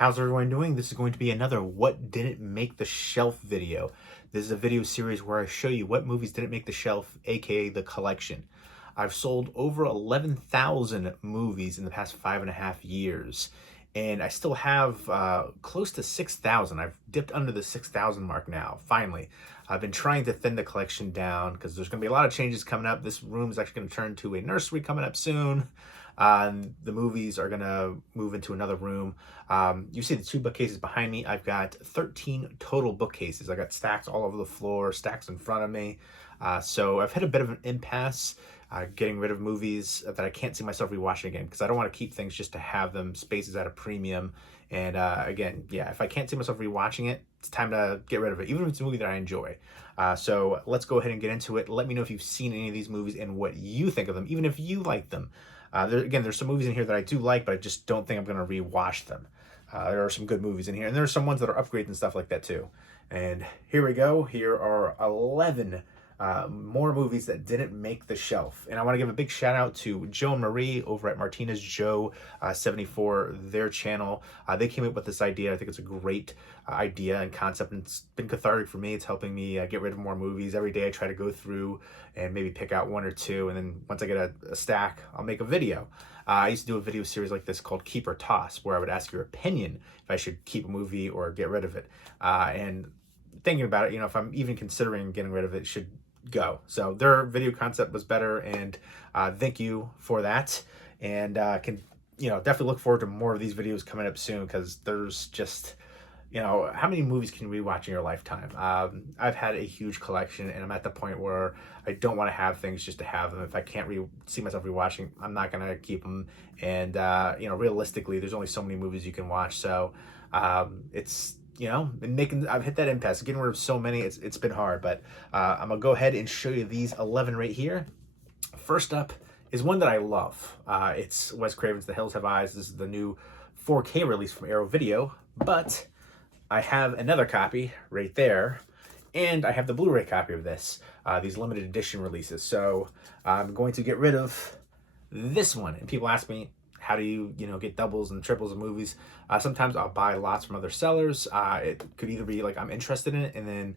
How's everyone doing? This is going to be another What Didn't Make the Shelf video. This is a video series where I show you what movies didn't make the shelf, aka the collection. I've sold over 11,000 movies in the past 5.5 years, and I still have close to 6,000. I've dipped under the 6,000 mark now, finally. I've been trying to thin the collection down because there's going to be a lot of changes coming up. This room is actually going to turn to a nursery coming up soon. The movies are going to move into another room. You see the two bookcases behind me. I've got 13 total bookcases. I got stacks all over the floor, stacks in front of me. So I've hit a bit of an impasse getting rid of movies that I can't see myself rewatching again, because I don't want to keep things just to have them. Space is at a premium. And again, yeah, if I can't see myself rewatching it, it's time to get rid of it, even if it's a movie that I enjoy. So let's go ahead and get into it. Let me know if you've seen any of these movies and what you think of them, even if you like them. There's some movies in here that I do like, but I just don't think I'm going to rewatch them. There are some good movies in here, and there are some ones that are upgrades and stuff like that too. And here we go. Here are 11 more movies that didn't make the shelf. And I want to give a big shout out to Joe and Marie over at Martinez Joe 74, their channel. They came up with this idea. I think it's a great idea and concept, and it's been cathartic for me. It's helping me get rid of more movies. Every day I try to go through and maybe pick out one or two, and then once I get a stack, I'll make a video. I used to do a video series like this called Keep or Toss, where I would ask your opinion if I should keep a movie or get rid of it. And thinking about it, if I'm even considering getting rid of it, should go. So their video concept was better, and thank you for that. And can definitely look forward to more of these videos coming up soon, because there's just how many movies can you rewatch in your lifetime? I've had a huge collection, and I'm at the point where I don't want to have things just to have them. If I can't see myself rewatching, I'm not gonna keep them. And realistically, there's only so many movies you can watch. So it's I've hit that impasse. Getting rid of so many, it's been hard. But I'm gonna go ahead and show you these 11 right here. First up is one that I love. It's Wes Craven's The Hills Have Eyes. This is the new 4K release from Arrow Video, but I have another copy right there, and I have the Blu-ray copy of this, these limited edition releases. So I'm going to get rid of this one. And people ask me, how do you, get doubles and triples of movies? Sometimes I'll buy lots from other sellers. It could either be like I'm interested in it, and then,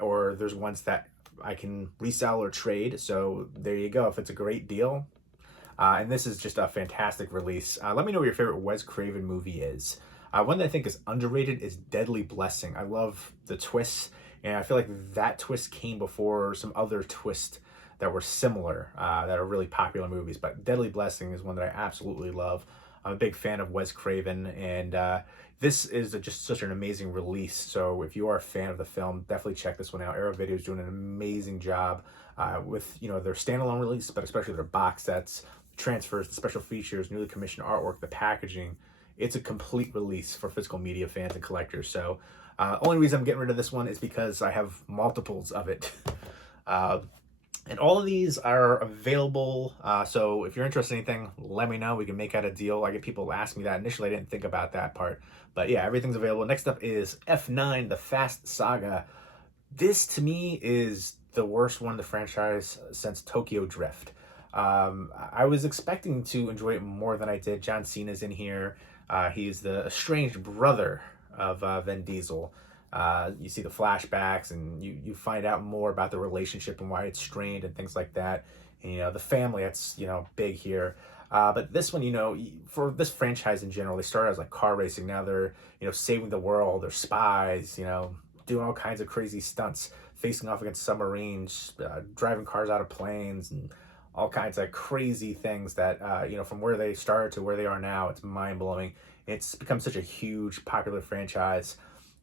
or there's ones that I can resell or trade. So there you go. If it's a great deal. And this is just a fantastic release. Let me know what your favorite Wes Craven movie is. One that I think is underrated is Deadly Blessing. I love the twists, and I feel like that twist came before some other twists that were similar, that are really popular movies. But Deadly Blessing is one that I absolutely love. I'm a big fan of Wes Craven, and this is just such an amazing release. So if you are a fan of the film, definitely check this one out. Arrow Video is doing an amazing job with their standalone release, but especially their box sets, transfers, the special features, newly commissioned artwork, the packaging. It's a complete release for physical media fans and collectors. So only reason I'm getting rid of this one is because I have multiples of it. And all of these are available. So if you're interested in anything, let me know. We can make out a deal. I get people ask me that. Initially, I didn't think about that part. But yeah, everything's available. Next up is F9, the Fast Saga. This, to me, is the worst one in the franchise since Tokyo Drift. I was expecting to enjoy it more than I did. John Cena's in here. He's the estranged brother of Vin Diesel. You see the flashbacks, and you find out more about the relationship and why it's strained and things like that. And, the family, that's, big here. But this one, for this franchise in general, they started as like car racing. Now they're, saving the world. They're spies, doing all kinds of crazy stunts, facing off against submarines, driving cars out of planes, and all kinds of crazy things that, from where they started to where they are now, it's mind-blowing. It's become such a huge, popular franchise.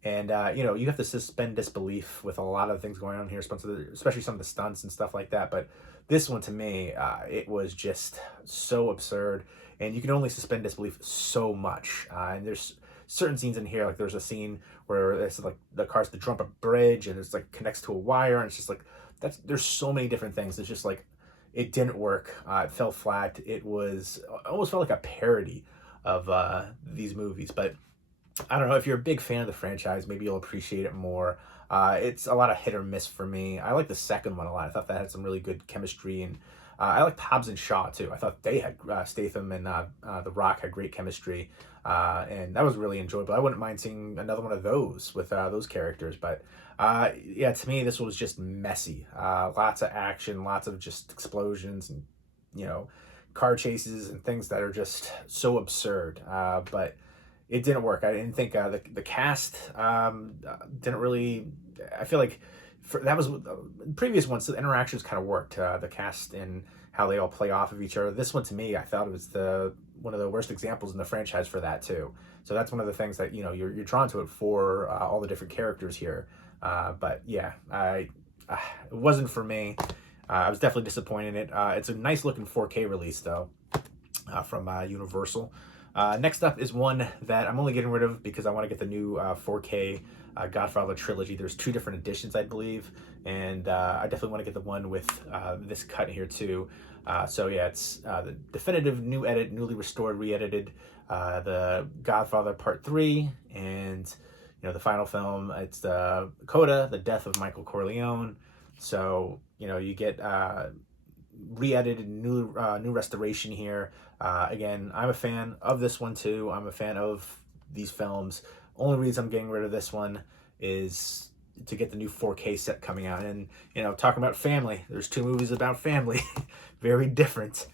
And, you have to suspend disbelief with a lot of things going on here, especially some of the stunts and stuff like that. But this one, to me, it was just so absurd. And you can only suspend disbelief so much. And there's certain scenes in here, like there's a scene where it's like the cars to jump a bridge, and it's like connects to a wire. And it's just like, there's so many different things. It's just like, it didn't work. It fell flat. It almost felt like a parody of these movies. But I don't know, if you're a big fan of the franchise, maybe you'll appreciate it more. It's a lot of hit or miss for me. I like the second one a lot. I thought that had some really good chemistry and I liked Hobbs and Shaw too. I thought they had Statham and The Rock had great chemistry, and that was really enjoyable. I wouldn't mind seeing another one of those with those characters. But yeah, to me, this was just messy. Lots of action, lots of just explosions, and car chases and things that are just so absurd. But it didn't work. I didn't think the cast didn't really. I feel like that was previous ones. The interactions kind of worked. The cast and how they all play off of each other. This one, to me, I thought it was one of the worst examples in the franchise for that too. So that's one of the things that you're drawn to it for all the different characters here. But yeah, it wasn't for me. I was definitely disappointed in it. It's a nice looking 4K release though, from Universal. Next up is one that I'm only getting rid of because I want to get the new 4K Godfather trilogy. There's 2 different editions, I believe, and I definitely want to get the one with this cut here too. So yeah, it's the definitive new edit, newly restored, re-edited, the Godfather Part III, and the final film. It's the Coda, the death of Michael Corleone. So you get re-edited, new restoration here. Again, I'm a fan of this one too. I'm a fan of these films. Only reason I'm getting rid of this one is to get the new 4K set coming out. And talking about family, there's 2 movies about family, very different.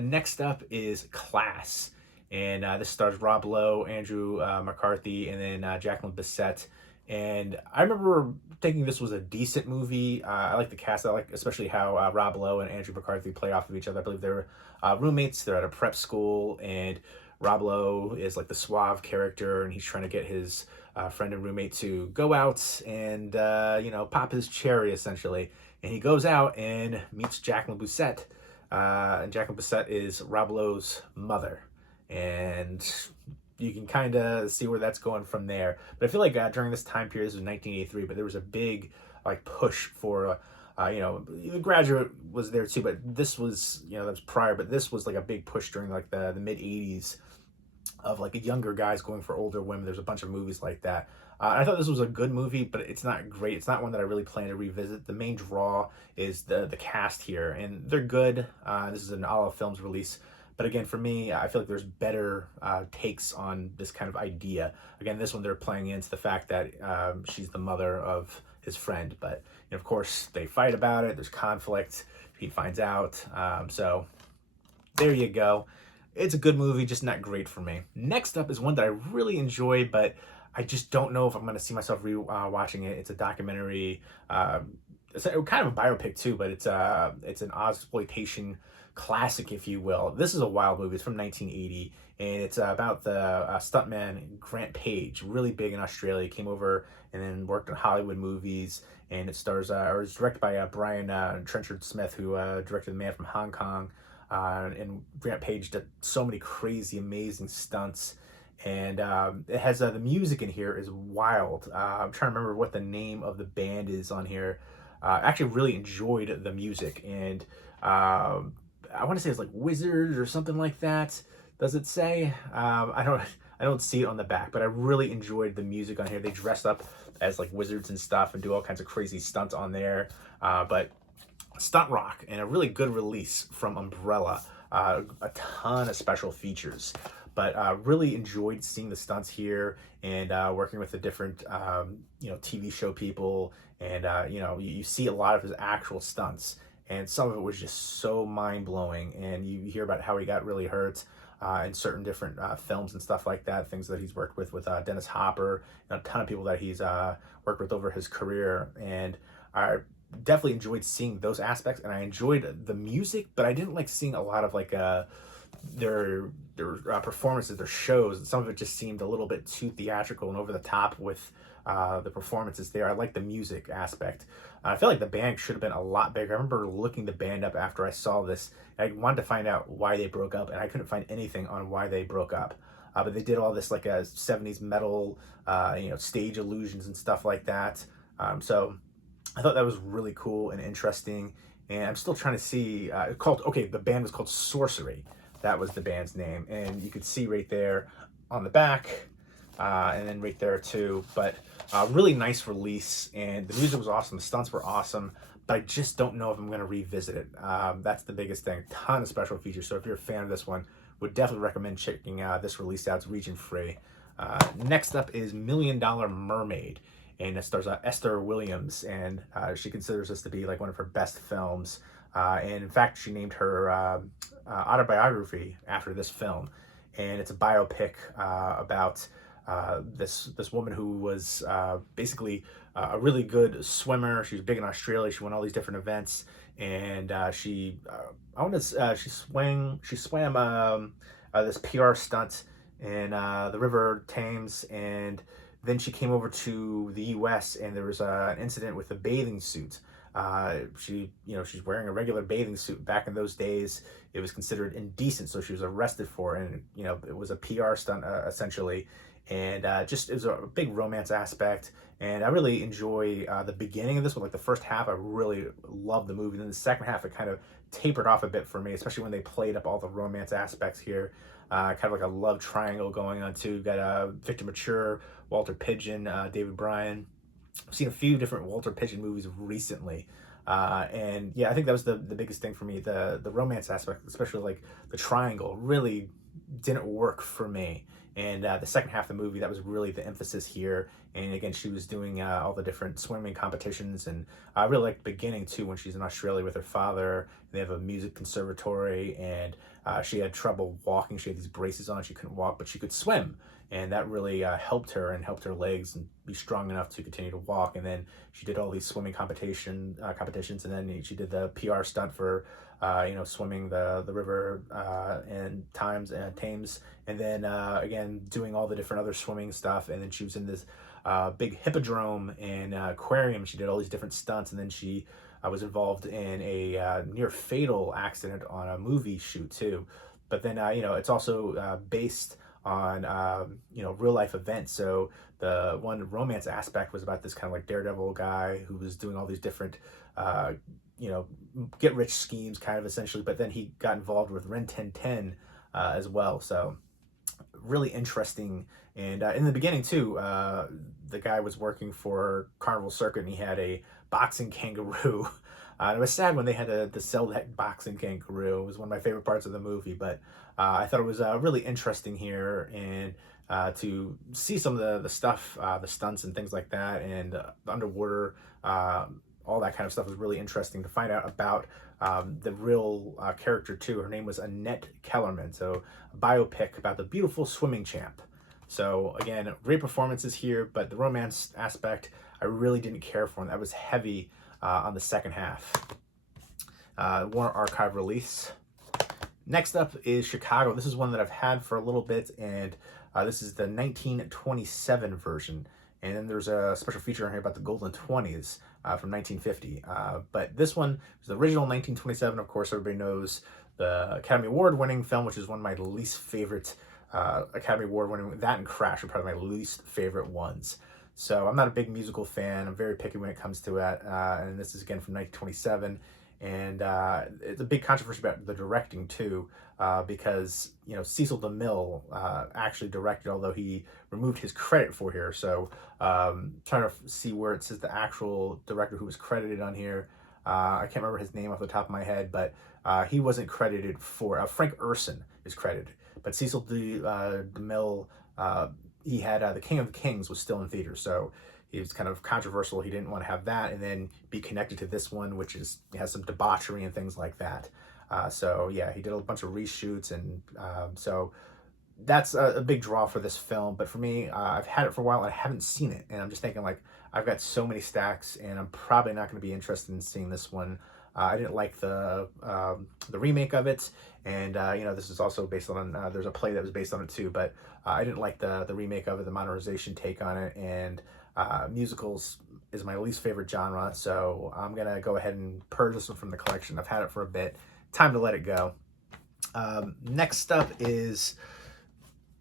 Next up is Class, and this stars Rob Lowe, Andrew McCarthy, and then Jacqueline Bisset. And I remember thinking this was a decent movie. I like the cast. I like especially how Rob Lowe and Andrew McCarthy play off of each other. I believe they're roommates. They're at a prep school, and Rob Lowe is like the suave character, and he's trying to get his friend and roommate to go out and pop his cherry essentially. And he goes out and meets Jacqueline Bisset, and Jacqueline Bisset is Rob Lowe's mother, and you can kind of see where that's going from there. But I feel like during this time period, this was 1983, but there was a big push for The Graduate was there too, but this was that was prior. But this was like a big push during the mid 80s of younger guys going for older women. There's a bunch of movies like that. I thought this was a good movie, but it's not great. It's not one that I really plan to revisit. The main draw is the cast here, and they're good. This is an Olive Films release. But again, for me, I feel like there's better takes on this kind of idea. Again, this one they're playing into the fact that she's the mother of his friend. But of course, they fight about it. There's conflict. He finds out. So there you go. It's a good movie, just not great for me. Next up is one that I really enjoy, but I just don't know if I'm going to see myself watching it. It's a documentary. It's kind of a biopic too, but it's an exploitation classic, if you will. This is a wild movie. It's from 1980, and it's about the stuntman Grant Page, really big in Australia. Came over and then worked on Hollywood movies, and it stars or is directed by Brian Trenchard Smith, who directed The Man from Hong Kong. And Grant Page did so many crazy, amazing stunts, and it has the music in here is wild. I'm trying to remember what the name of the band is on here. I actually really enjoyed the music, and I want to say it's like Wizard or something like that. Does it say? I don't see it on the back, but I really enjoyed the music on here. They dressed up as wizards and stuff and do all kinds of crazy stunts on there. But Stunt Rock, and a really good release from Umbrella. A ton of special features, but really enjoyed seeing the stunts here and working with the different TV show people, and you see a lot of his actual stunts, and some of it was just so mind-blowing, and you hear about how he got really hurt in certain different films and stuff like that, things that he's worked with Dennis Hopper, and a ton of people that he's worked with over his career. And I definitely enjoyed seeing those aspects, and I enjoyed the music, but I didn't like seeing a lot of their performances, their shows. Some of it just seemed a little bit too theatrical and over the top with the performances there. I like the music aspect. I feel like the band should have been a lot bigger. I remember looking the band up after I saw this, and I wanted to find out why they broke up, and I couldn't find anything on why they broke up. But they did all this a 70s metal, stage illusions and stuff like that. So I thought that was really cool and interesting, and I'm still trying to see, the band was called Sorcery. That was the band's name, and you could see right there on the back, and then right there too. But really nice release, and the music was awesome, the stunts were awesome, but I just don't know if I'm going to revisit it. That's the biggest thing. Ton of special features. So if you're a fan of this one, would definitely recommend checking this release out. It's region free. Next up is $1 Million Mermaid, and it stars Esther Williams, and she considers this to be like one of her best films. And in fact, she named her autobiography after this film, and it's a biopic about this woman who was basically a really good swimmer. She was big in Australia. She won all these different events, and she swam this PR stunt in the River Thames, and then she came over to the U.S. and there was an incident with a bathing suit. She's wearing a regular bathing suit. Back in those days, it was considered indecent, so she was arrested for it. And it was a PR stunt essentially, and just it was a big romance aspect. And I really enjoy the beginning of this one. Like the first half, I really loved the movie. Then the second half, it kind of tapered off a bit for me, especially when they played up all the romance aspects here. Kind of like a love triangle going on too. You've got Victor Mature, Walter Pidgeon, David Bryan. I've seen a few different Walter Pidgeon movies recently, and yeah, I think that was the biggest thing for me. The romance aspect, especially like the triangle, really didn't work for me. And the second half of the movie, that was really the emphasis here. And again, she was doing all the different swimming competitions, and I really liked the beginning too when she's in Australia with her father. They have a music conservatory, and she had trouble walking. She had these braces on; she couldn't walk, but she could swim, and that really helped her and helped her legs and be strong enough to continue to walk. And then she did all these swimming competitions, and then she did the PR stunt for swimming the river and Thames, and then again doing all the different other swimming stuff. And then she was in this big hippodrome and aquarium. She did all these different stunts, and then she was involved in a near fatal accident on a movie shoot too. But then it's also based on real life events. So the one romance aspect was about this kind of like daredevil guy who was doing all these different get rich schemes kind of essentially, but then he got involved with Ren 1010 as well. So really interesting. And in the beginning too, the guy was working for Carnival Circuit, and he had a boxing kangaroo. It was sad when they had to sell that boxing kangaroo. It was one of my favorite parts of the movie, but I thought it was really interesting here, and to see some of the stuff, the stunts and things like that, and the underwater, all that kind of stuff was really interesting to find out about the real character too. Her name was Annette Kellerman, so a biopic about the beautiful swimming champ. So again, great performances here, but the romance aspect I really didn't care for, and that was heavy on the second half. Warner Archive release. Next up is Chicago. This is one that I've had for a little bit, and this is the 1927 version. And then there's a special feature on here about the Golden 20s from 1950. But this one is the original 1927. Of course, everybody knows the Academy Award winning film, which is one of my least favorite Academy Award winning. That and Crash are probably my least favorite ones. So I'm not a big musical fan. I'm very picky when it comes to it. And this is again from 1927. And it's a big controversy about the directing too, because Cecil DeMille actually directed, although he removed his credit for here. So trying to see where it says the actual director who was credited on here. I can't remember his name off the top of my head, but he wasn't credited for. Frank Urson is credited, but Cecil DeMille, he had The King of Kings was still in theaters, so he was kind of controversial. He didn't want to have that and then be connected to this one, which has some debauchery and things like that. So yeah, he did a bunch of reshoots, and so that's a big draw for this film. But for me, I've had it for a while and I haven't seen it, and I'm just thinking like I've got so many stacks, and I'm probably not going to be interested in seeing this one. I didn't like the remake of it, and this is also based on there's a play that was based on it too, but I didn't like the remake of it, the modernization take on it, and musicals is my least favorite genre, so I'm gonna go ahead and purge this one from the collection. I've had it for a bit, time to let it go. Next up is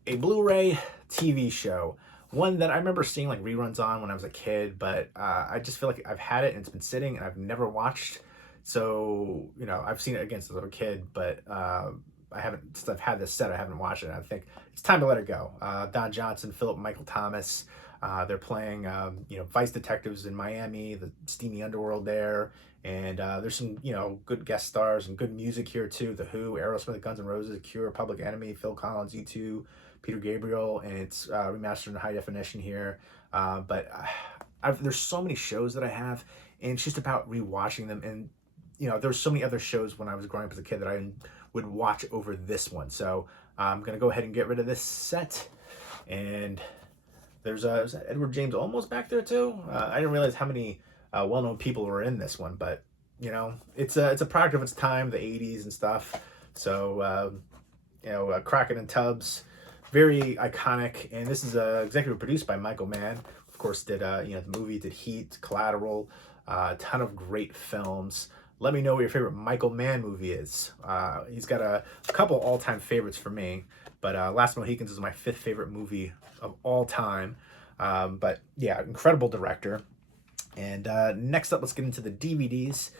a Blu-ray TV show, one that I remember seeing like reruns on when I was a kid, but I just feel like I've had it and it's been sitting and I've never watched. So I've seen it again since I was a kid, but I haven't, since I've had this set, I haven't watched it. I think it's time to let it go. Don Johnson, Philip Michael Thomas, They're playing, vice detectives in Miami, the steamy underworld there. And there's some, good guest stars and good music here too. The Who, Aerosmith, Guns N' Roses, Cure, Public Enemy, Phil Collins, U2, Peter Gabriel, and it's remastered in high definition here. There's so many shows that I have, and it's just about rewatching them. And there's so many other shows when I was growing up as a kid that I would watch over this one. So I'm gonna go ahead and get rid of this set. And there's is that Edward James Olmos back there too. I didn't realize how many well-known people were in this one, but it's a product of its time, the '80s and stuff. So Crockett and Tubbs, very iconic. And this is executive produced by Michael Mann. Of course, did the movie, did Heat, Collateral, a ton of great films. Let me know what your favorite Michael Mann movie is. He's got a couple all-time favorites for me, but Last Mohicans is my 5th favorite movie of all time. But yeah, incredible director. And next up, let's get into the DVDs.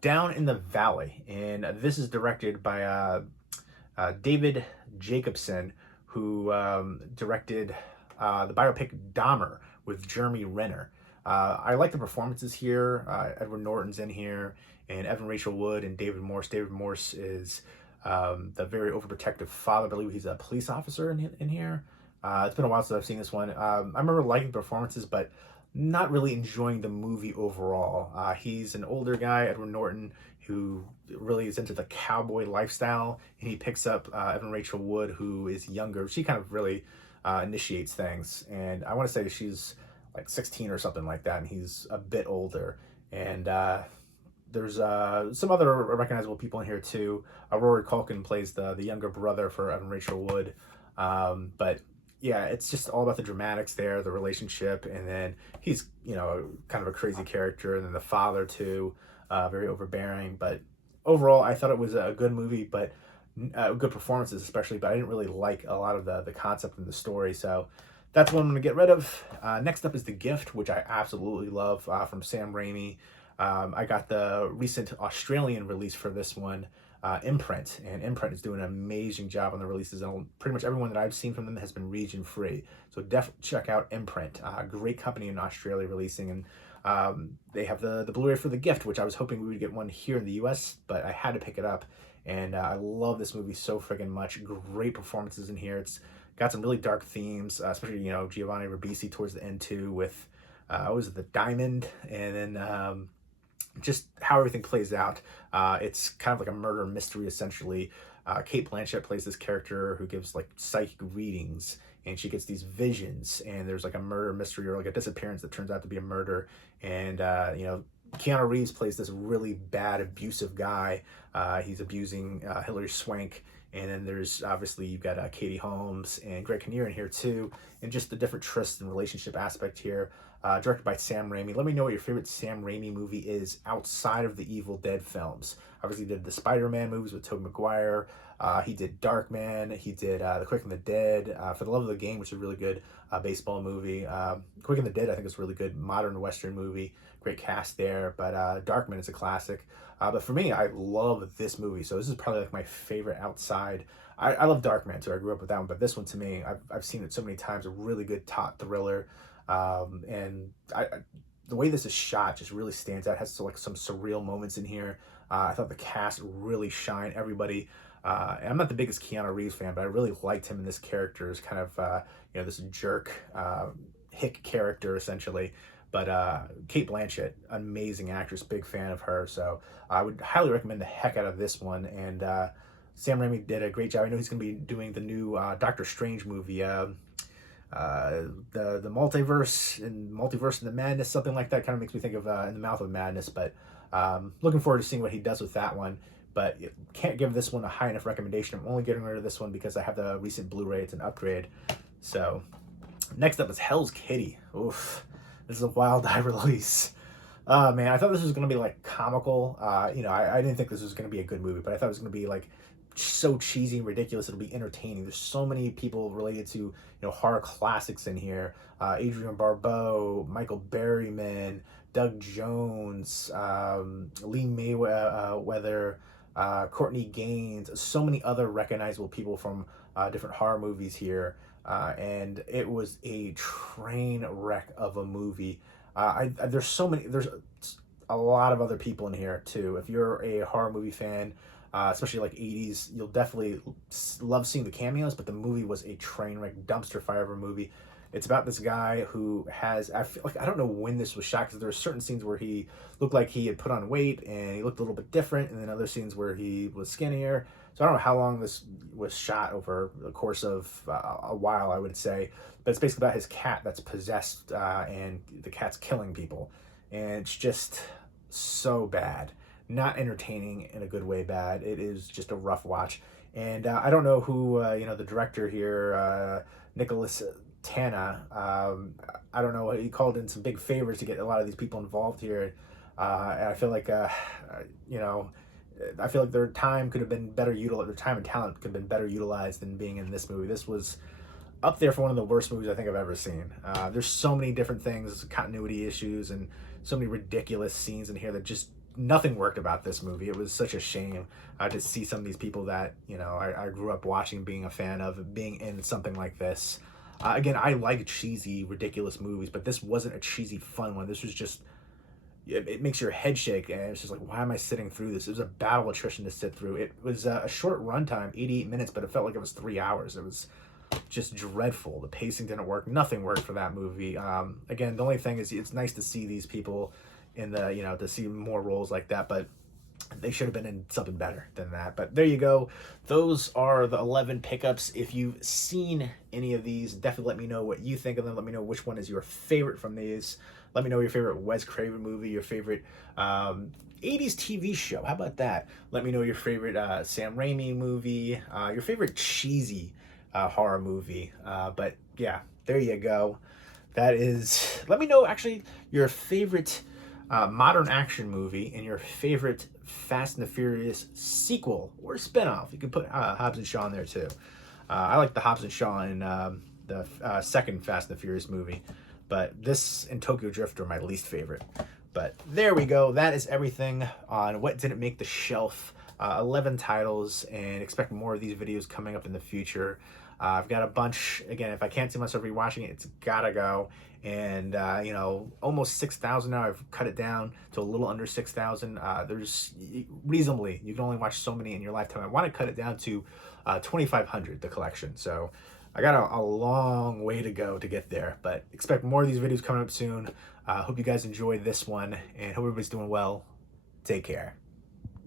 Down in the Valley, and this is directed by David Jacobson, who directed the biopic Dahmer with Jeremy Renner. I like the performances here. Edward Norton's in here, and Evan Rachel Wood and David Morse. David Morse is the very overprotective father. I believe he's a police officer in here. It's been a while since I've seen this one. I remember liking the performances, but not really enjoying the movie overall. He's an older guy, Edward Norton, who really is into the cowboy lifestyle, and he picks up Evan Rachel Wood, who is younger. She kind of really initiates things, and I want to say she's like 16 or something like that, and he's a bit older. And there's some other recognizable people in here too. Rory Culkin plays the younger brother for Evan Rachel Wood. But yeah, it's just all about the dramatics there, the relationship, and then he's, kind of a crazy character, and then the father too, very overbearing. But overall, I thought it was a good movie, but good performances especially, but I didn't really like a lot of the concept and the story, so that's one I'm going to get rid of. Next up is The Gift, which I absolutely love, from Sam Raimi. I got the recent Australian release for this one, Imprint, and Imprint is doing an amazing job on the releases, and pretty much everyone that I've seen from them has been region free, so definitely check out Imprint. Great company in Australia releasing, and they have the Blu-ray for The Gift, which I was hoping we would get one here in the US, but I had to pick it up, and I love this movie so friggin' much. Great performances in here. It's got some really dark themes, especially Giovanni Ribisi towards the end too, with what was it, the diamond, and then just how everything plays out. It's kind of like a murder mystery, essentially. Cate Blanchett plays this character who gives like psychic readings, and she gets these visions, and there's like a murder mystery or like a disappearance that turns out to be a murder. And Keanu Reeves plays this really bad, abusive guy. He's abusing Hilary Swank. And then there's obviously you've got Katie Holmes and Greg Kinnear in here too, and just the different tryst and relationship aspect here. Directed by Sam Raimi. Let me know what your favorite Sam Raimi movie is outside of the Evil Dead films. Obviously, he did the Spider-Man movies with Tobey Maguire. He did Darkman. He did The Quick and the Dead. For the Love of the Game, which is a really good baseball movie. Quick and the Dead, I think, is a really good modern Western movie. Great cast there. But Darkman is a classic. But for me, I love this movie. So this is probably like my favorite outside. I love Darkman too. I grew up with that one. But this one, to me, I've seen it so many times. A really good taut thriller. And the way this is shot just really stands out. It has like some surreal moments in here. I thought the cast really shine. Everybody. And I'm not the biggest Keanu Reeves fan, but I really liked him in this character as kind of this jerk hick character essentially. But Cate Blanchett, amazing actress, big fan of her. So I would highly recommend the heck out of this one. And Sam Raimi did a great job. I know he's going to be doing the new Doctor Strange movie. The multiverse and the madness, something like that, kind of makes me think of In the Mouth of Madness. But looking forward to seeing what he does with that one. But can't give this one a high enough recommendation. I'm only getting rid of this one because I have the recent Blu-ray. It's an upgrade. So next up is Hell's Kitty. Oof, this is a Wild Eye release. Man, I thought this was gonna be like comical. I didn't think this was gonna be a good movie, but I thought it was gonna be like so cheesy and ridiculous. It'll be entertaining. There's so many people related to horror classics in here. Adrienne Barbeau, Michael Berryman, Doug Jones, Lee Mayweather, Courtney Gaines, so many other recognizable people from different horror movies here. and it was a train wreck of a movie. There's a lot of other people in here too. If you're a horror movie fan, especially like 80s, you'll definitely love seeing the cameos, but the movie was a train wreck, dumpster fire of a movie. It's about this guy who has, I feel like, I don't know when this was shot, because there are certain scenes where he looked like he had put on weight and he looked a little bit different, and then other scenes where he was skinnier. So I don't know how long this was shot over the course of a while, I would say. But it's basically about his cat that's possessed, and the cat's killing people. And it's just so bad. Not entertaining in a good way bad. It is just a rough watch. And I don't know who, the director here, Nicholas Tana, I don't know, he called in some big favors to get a lot of these people involved here. And I feel like, I feel like their time could have been better utilized, their time and talent could have been better utilized than being in this movie. This was up there for one of the worst movies I think I've ever seen. There's so many different things, continuity issues, and so many ridiculous scenes in here that just nothing worked about this movie. It was such a shame to see some of these people that, I grew up watching, being a fan of, being in something like this. Again, I like cheesy, ridiculous movies, but this wasn't a cheesy, fun one. This was just, it makes your head shake, and it's just like, why am I sitting through this? It was a battle attrition to sit through. It was a short runtime, 88 minutes, but it felt like it was 3 hours. It was just dreadful. The pacing didn't work. Nothing worked for that movie. Again, the only thing is, it's nice to see these people in the, to see more roles like that, but they should have been in something better than that. But there you go. Those are the 11 pickups. If you've seen any of these, definitely let me know what you think of them. Let me know which one is your favorite from these. Let me know your favorite Wes Craven movie, your favorite 80s TV show. How about that? Let me know your favorite Sam Raimi movie, your favorite cheesy horror movie. But yeah, there you go. That is, let me know actually your favorite modern action movie and your favorite Fast and the Furious sequel or spinoff. You can put Hobbs and Shaw in there too. I like the Hobbs and Shaw in the second Fast and the Furious movie, but this and Tokyo Drift are my least favorite. But there we go. That is everything on what didn't make the shelf. 11 titles, and expect more of these videos coming up in the future. I've got a bunch. Again, if I can't see myself rewatching it, it's gotta go. And almost 6,000 now. I've cut it down to a little under 6,000. There's reasonably, you can only watch so many in your lifetime. I want to cut it down to 2,500, the collection. So I got a long way to go to get there, but expect more of these videos coming up soon. Hope you guys enjoyed this one, and hope everybody's doing well. Take care.